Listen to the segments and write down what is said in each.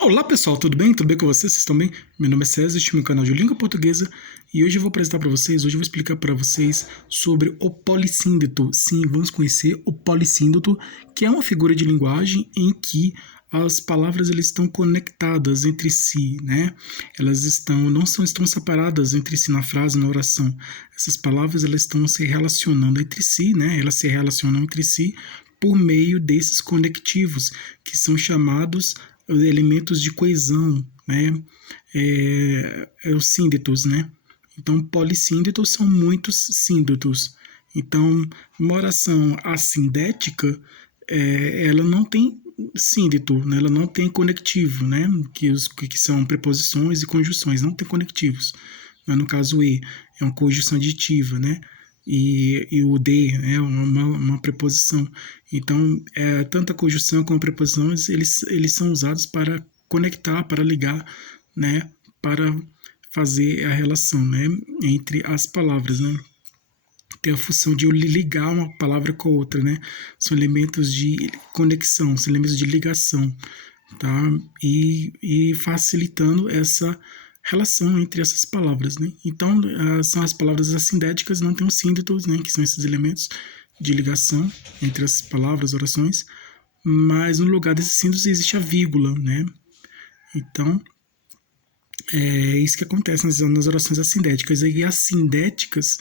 Olá pessoal, tudo bem? Tudo bem com vocês? Vocês estão bem? Meu nome é César, este é meu canal de língua portuguesa e hoje eu vou apresentar para vocês, hoje eu vou explicar para vocês sobre o polissíndeto. Sim, vamos conhecer o polissíndeto, que é uma figura de linguagem em que as palavras elas estão conectadas entre si, né? Não estão separadas entre si na frase, na oração. Essas palavras elas estão se relacionando entre si, né? Elas se relacionam entre si por meio desses conectivos, que são chamados os elementos de coesão, né? Os síndetos, né? Então, polissíndetos são muitos síndetos. Então, uma oração assindética, ela não tem síndeto, né? Ela não tem conectivo, né? Que são preposições e conjunções, não tem conectivos. Mas no caso, e é uma conjunção aditiva, né? E o de é uma preposição. Então, tanto a conjunção como a preposição, eles são usados para conectar, para ligar, né, para fazer a relação, né, entre as palavras, né. Tem a função de ligar uma palavra com a outra, né. São elementos de conexão, são elementos de ligação, tá? E facilitando essa relação entre essas palavras, né? Então, são as palavras assindéticas, não tem os síndetos, né? Que são esses elementos de ligação entre as palavras, orações, mas no lugar desses síndetos existe a vírgula, né? Então, é isso que acontece nas orações assindéticas. E assindéticas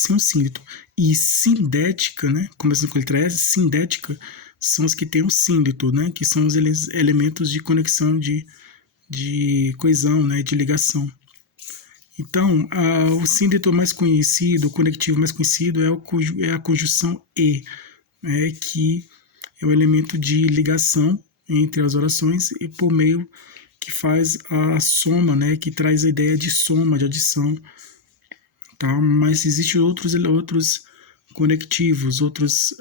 sem o síndeto. E sindética, né? Começando com a letra S, sindética, são os que têm o síndeto, né? Que são os elementos de conexão, de coesão, né? De ligação. Então, o síndeto mais conhecido, o conectivo mais conhecido é a conjunção e, né, que é o elemento de ligação entre as orações e por meio que faz a soma, né, que traz a ideia de soma, de adição, tá? Mas existem outros conectivos, outros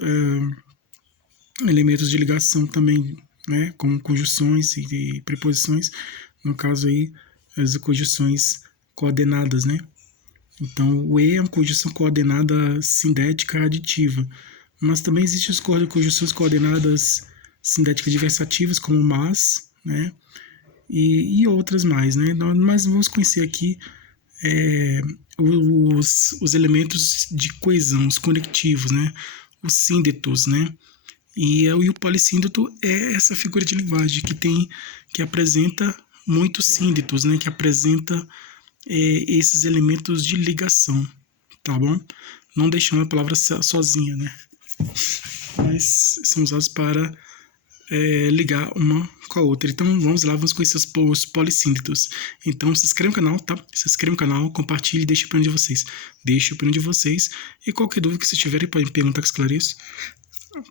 elementos de ligação também, né, como conjunções e preposições, no caso aí, as conjunções coordenadas, né? Então, o E é uma conjunção coordenada sindética aditiva, mas também existem as conjunções coordenadas sindéticas diversativas, como mas, né? E outras mais, né? Mas vamos conhecer aqui os elementos de coesão, os conectivos, né? Os síndetos, né? E o polissíndeto é essa figura de linguagem que apresenta muitos síndetos, né? Que apresenta esses elementos de ligação, tá bom? Não deixando a palavra sozinha, né? Mas são usados para ligar uma com a outra. Então vamos lá, vamos conhecer os polissíndetos. Então se inscreva no canal, tá? Se inscreva no canal, compartilhe e deixe a opinião de vocês. Deixe a opinião de vocês e qualquer dúvida que vocês tiverem podem me perguntar que esclareço,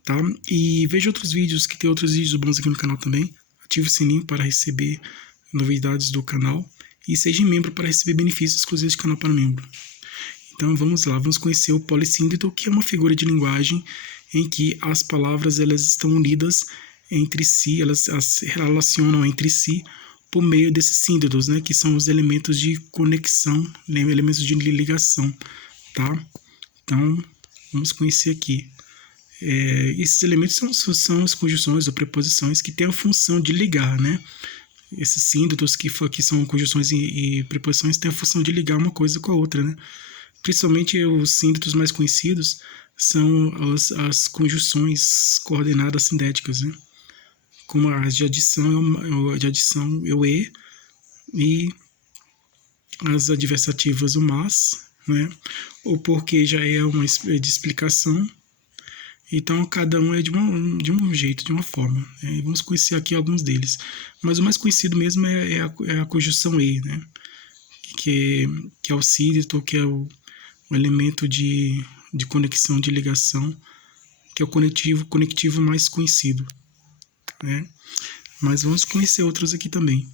tá? E veja outros vídeos, que tem outros vídeos bons aqui no canal também. Ative o sininho para receber novidades do canal e seja membro para receber benefícios exclusivos do canal para membro. Então vamos lá, vamos conhecer o polissíndeto, que é uma figura de linguagem em que as palavras elas estão unidas entre si, elas se relacionam entre si por meio desses síndetos, né, que são os elementos de conexão, né, elementos de ligação, tá? Então vamos conhecer aqui. Esses elementos são as conjunções ou preposições que têm a função de ligar, né? Esses síndetos que são conjunções e preposições têm a função de ligar uma coisa com a outra, né? Principalmente os síndetos mais conhecidos são as conjunções coordenadas sindéticas, né? Como as de adição é o e as adversativas o mas, né? O porquê já é uma de explicação. Então, cada um é de um jeito, de uma forma. Né? Vamos conhecer aqui alguns deles. Mas o mais conhecido mesmo é a conjunção e, né? Que é o síndeto, que é o elemento de conexão, de ligação, que é o conectivo mais conhecido. Né? Mas vamos conhecer outros aqui também,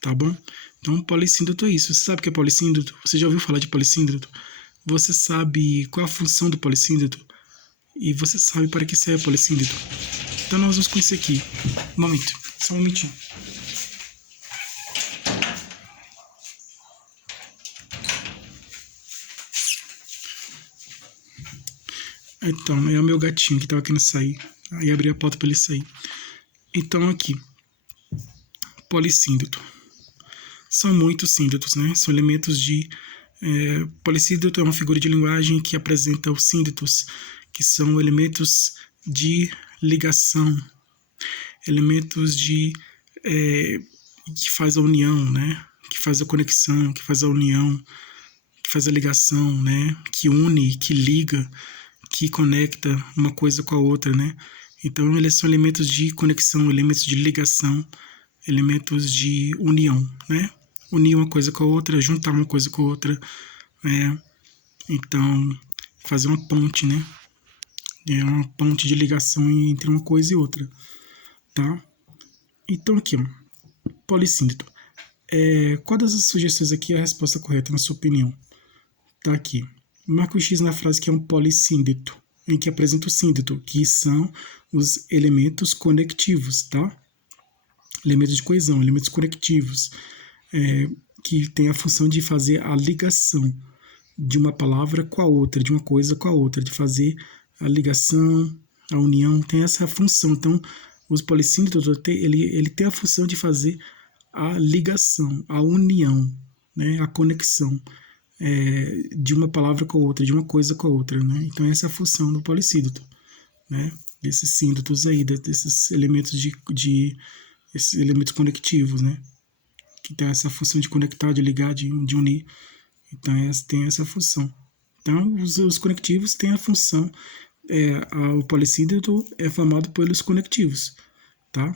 tá bom? Então, polissíndeto é isso. Você sabe o que é polissíndeto? Você já ouviu falar de polissíndeto? Você sabe qual a função do polissíndeto? E você sabe para que serve o polissíndeto? Então nós vamos conhecer aqui. Um momento, só um momentinho. Então, é o meu gatinho que estava querendo sair. Aí abri a porta para ele sair. Então aqui, polissíndeto. São muitos síndetos, né? São elementos de... polissíndeto é uma figura de linguagem que apresenta os síndetos, que são elementos de ligação, elementos de... que faz a união, né? Que faz a conexão, que faz a união, que faz a ligação, né? Que une, que liga, que conecta uma coisa com a outra, né? Então, eles são elementos de conexão, elementos de ligação, elementos de união, né? Unir uma coisa com a outra, juntar uma coisa com a outra, né? Então, fazer uma ponte, né? É uma ponte de ligação entre uma coisa e outra, tá? Então, aqui, ó, polissíndeto. Qual das sugestões aqui é a resposta correta, na sua opinião? Tá aqui. Marca o X na frase que é um polissíndeto, em que apresenta o síndeto, que são os elementos conectivos, tá? Elementos de coesão, elementos conectivos, que tem a função de fazer a ligação de uma palavra com a outra, de uma coisa com a outra, de fazer a ligação, a união, tem essa função. Então, os polissíndetos, ele tem a função de fazer a ligação, a união, né? A conexão de uma palavra com a outra, de uma coisa com a outra, né? Então, essa é a função do polissíndeto, né? Desses síndetos aí, desses elementos esses elementos conectivos, né? Que tem essa função de conectar, de ligar, de unir. Então, tem essa função. Então, os conectivos têm a função, o polissíndeto é formado pelos conectivos, tá?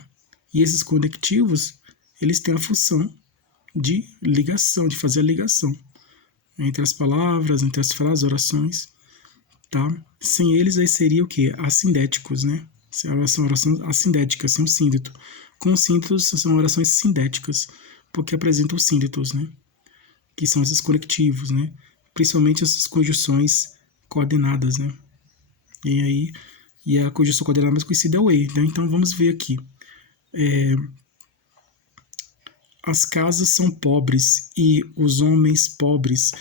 E esses conectivos, eles têm a função de ligação, de fazer a ligação entre as palavras, entre as frases, orações, tá? Sem eles, aí seria o quê? Assindéticos, né? São orações assindéticas, sem o síndeto. Com os síndetos, são orações sindéticas, porque apresentam os síndetos, né? Que são esses conectivos, né? Principalmente essas conjunções coordenadas, né? E a conjunção coordenada mais conhecida é o E, né? Então, vamos ver aqui. As casas são pobres e os homens pobres,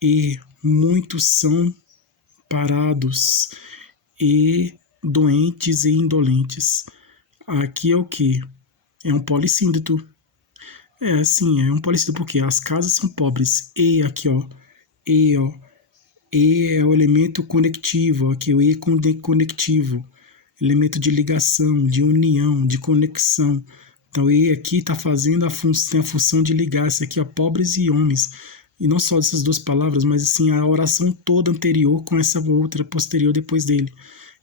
e muitos são parados e doentes e indolentes. Aqui é o que? É um polissíndeto. Sim, é um polissíndeto porque as casas são pobres. E aqui, ó. E é o elemento conectivo. Aqui o E conectivo. Elemento de ligação, de união, de conexão. Então, E aqui está fazendo tem a função de ligar. Isso aqui, ó, pobres e homens. E não só dessas duas palavras, mas assim, a oração toda anterior com essa outra posterior depois dele.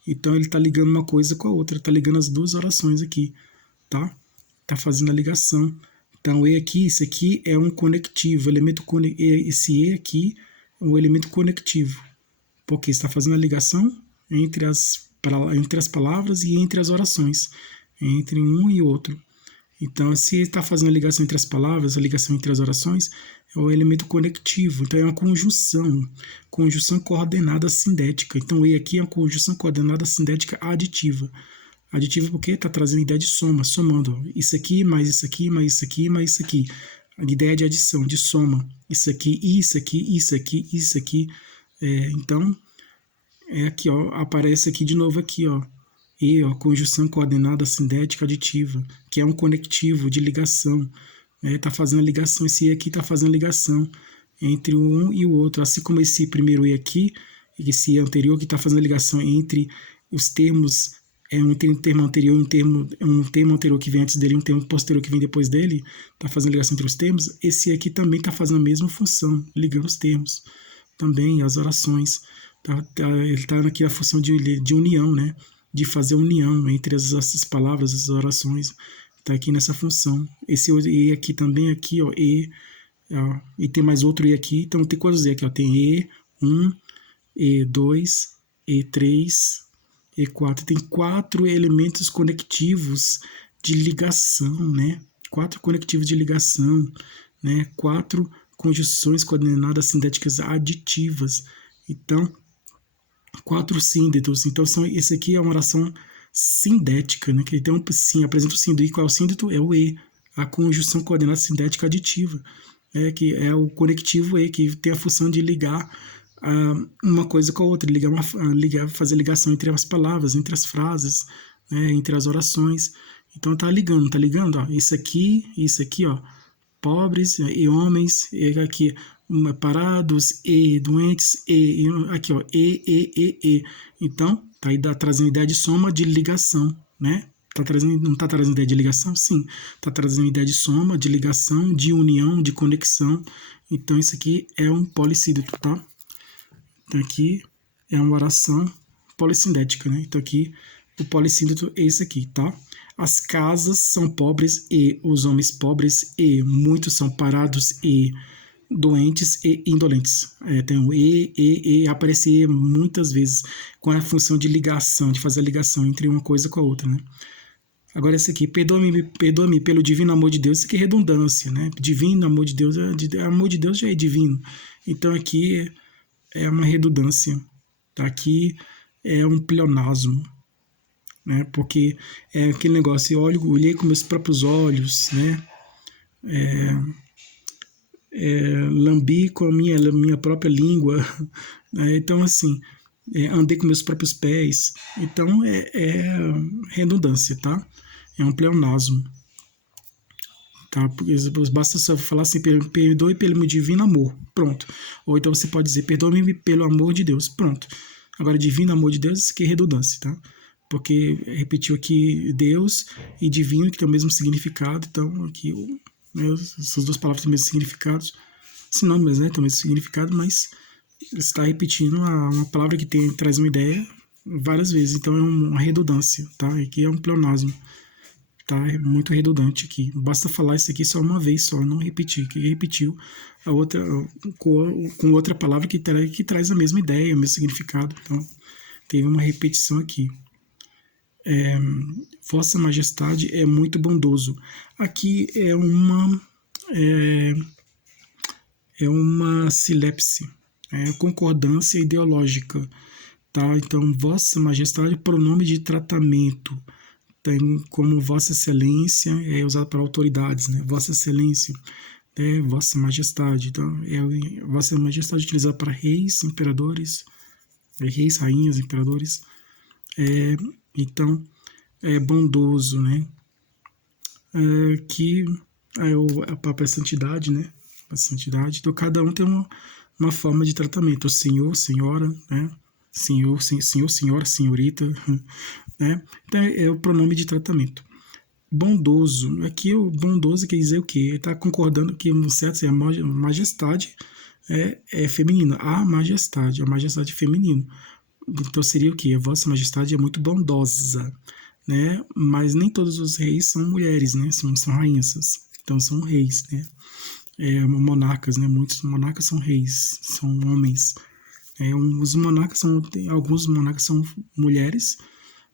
Então, ele está ligando uma coisa com a outra. Está ligando as duas orações aqui, tá? Está fazendo a ligação. Então, E aqui, isso aqui é um conectivo. Esse E aqui é um elemento conectivo. Porque está fazendo a ligação entre as palavras e entre as orações. Entre um e outro. Então, se está fazendo a ligação entre as palavras, a ligação entre as orações, é o elemento conectivo. Então, é uma conjunção coordenada sindética. Então, E aqui é uma conjunção coordenada sindética aditiva. Aditiva porque está trazendo a ideia de soma, somando. Isso aqui, mais isso aqui, mais isso aqui, mais isso aqui. A ideia de adição, de soma. Isso aqui, isso aqui, isso aqui, isso aqui. Então, aqui, ó, aparece aqui de novo aqui, ó. E, ó, conjunção coordenada sindética aditiva, que é um conectivo de ligação, né? Tá fazendo a ligação, esse E aqui está fazendo a ligação entre um e o outro, assim como esse primeiro E aqui, e esse E anterior que está fazendo a ligação entre os termos, um termo anterior, um termo anterior que vem antes dele, um termo posterior que vem depois dele, está fazendo a ligação entre os termos. Esse E aqui também está fazendo a mesma função, ligando os termos, também as orações, ele está aqui a função de união, né? De fazer união entre essas palavras, essas orações, está aqui nessa função. Esse E aqui também, aqui, ó, e tem mais outro E aqui, então tem quantos E aqui, ó, tem E1, E2, E3, E4, tem 4 elementos conectivos de ligação, né? 4 conectivos de ligação, né? 4 conjunções coordenadas sindéticas aditivas. Então, 4 síndetos. Então, esse aqui é uma oração sindética, né? Que então, sim, apresenta o síndeto. E qual é o síndeto? É o E, a conjunção coordenada sindética aditiva, que é o conectivo E, que tem a função de ligar uma coisa com a outra, fazer ligação entre as palavras, entre as frases, né? Entre as orações. Então tá ligando, tá ligando? Ó, isso aqui, ó, pobres e homens, e aqui parados e doentes, e aqui, ó, e. Então, tá aí trazendo ideia de soma de ligação, né? Tá trazendo, não tá trazendo ideia de ligação? Sim. Tá trazendo ideia de soma, de ligação, de união, de conexão. Então, isso aqui é um polissíndito, tá? Então, aqui é uma oração polissindética, né? Então, aqui, o polissíndito é esse aqui, tá? As casas são pobres e os homens pobres e muitos são parados e doentes e indolentes. Tem o aparecer muitas vezes com a função de ligação, de fazer a ligação entre uma coisa com a outra, né? Agora esse aqui, perdoa-me pelo divino amor de Deus, isso aqui é redundância, né? Divino amor de Deus, amor de Deus já é divino. Então aqui é uma redundância, tá? Aqui é um pleonasmo, né? Porque é aquele negócio, eu olhei com meus próprios olhos, né? Lambi com a minha própria língua, né? Então assim, andei com meus próprios pés. Então é redundância, tá? É um pleonasmo, tá? Porque basta só falar assim, perdoe pelo meu divino amor, pronto. Ou então você pode dizer, perdoe-me pelo amor de Deus, pronto. Agora, divino amor de Deus, isso aqui é redundância, tá? Porque repetiu aqui Deus e divino, que tem o mesmo significado, então aqui essas duas palavras têm o mesmo significado, sinônimos, né? Tem o mesmo significado, mas está repetindo uma palavra que traz uma ideia várias vezes, então é uma redundância, tá? Aqui é um pleonasmo, tá? É muito redundante aqui. Basta falar isso aqui só uma vez só, não repetir, que repetiu a outra com outra palavra que traz a mesma ideia, o mesmo significado. Então, teve uma repetição aqui. Vossa Majestade é muito bondoso. Aqui é uma silepse, concordância ideológica, tá? Então, Vossa Majestade, pronome de tratamento, tem como Vossa Excelência, é usado para autoridades, né? Vossa Excelência, Vossa Majestade. Então, Vossa Majestade utilizado para reis, imperadores, reis, rainhas, imperadores. Então, é bondoso, né? Que a própria santidade, né? A santidade. Então, cada um tem uma forma de tratamento. O senhor, senhora, né? Senhor, senhora, senhorita, né? Então, é o pronome de tratamento. Bondoso. Aqui o bondoso quer dizer o quê? Ele está concordando que no certo, a majestade é feminino. A majestade é feminino. Então seria o quê? A Vossa Majestade é muito bondosa, né? Mas nem todos os reis são mulheres, né? São rainhas. Então são reis, né? Monarcas, né? Muitos monarcas são reis, são homens. Alguns monarcas são mulheres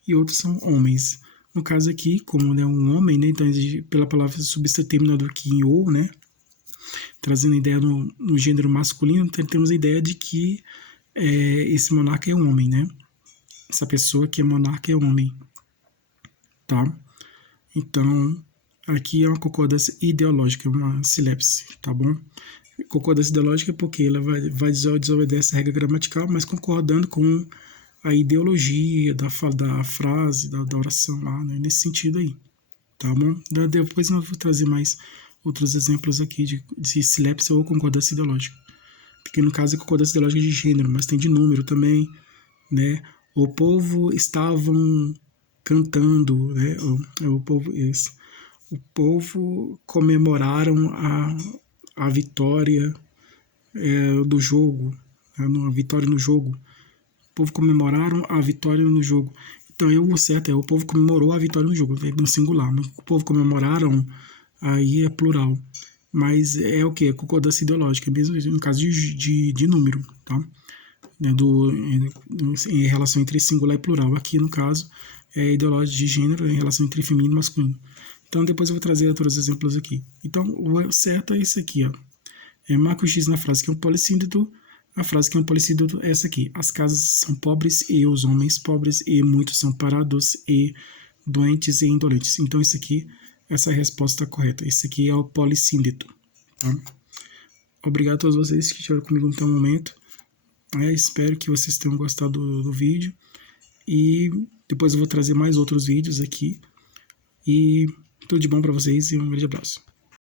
e outros são homens. No caso aqui, como é um homem, né? Então, pela palavra subterminado aqui em ou, né? Trazendo a ideia no gênero masculino, então, temos a ideia de que esse monarca é um homem, né? Essa pessoa que é monarca é homem, tá? Então, aqui é uma concordância ideológica, uma silepse, tá bom? Concordância ideológica porque ela vai desobedecer a regra gramatical, mas concordando com a ideologia da frase, da oração lá, né? Nesse sentido aí, tá bom? Depois eu vou trazer mais outros exemplos aqui de silepse ou concordância ideológica. Porque no caso é concordância ideológica de gênero, mas tem de número também, né? O povo estavam cantando, né? O povo comemoraram a vitória do jogo, a vitória no jogo. O povo comemoraram a vitória no jogo. Então, o certo o povo comemorou a vitória no jogo, no singular. O povo comemoraram, aí é plural. Mas é o quê? Concordância ideológica, mesmo no caso de número, tá? Em relação entre singular e plural. Aqui, no caso, é ideológica de gênero em relação entre feminino e masculino. Então, depois eu vou trazer outros exemplos aqui. Então, o certo é esse aqui, ó. Marca o X na frase que é um polissíndito. A frase que é um polissíndito é essa aqui. As casas são pobres e os homens pobres e muitos são parados e doentes e indolentes. Então, essa é a resposta correta. Esse aqui é o polissíndito, tá? Obrigado a todos vocês que estiveram comigo até o momento. Espero que vocês tenham gostado do vídeo. E depois eu vou trazer mais outros vídeos aqui. E tudo de bom para vocês e um grande abraço.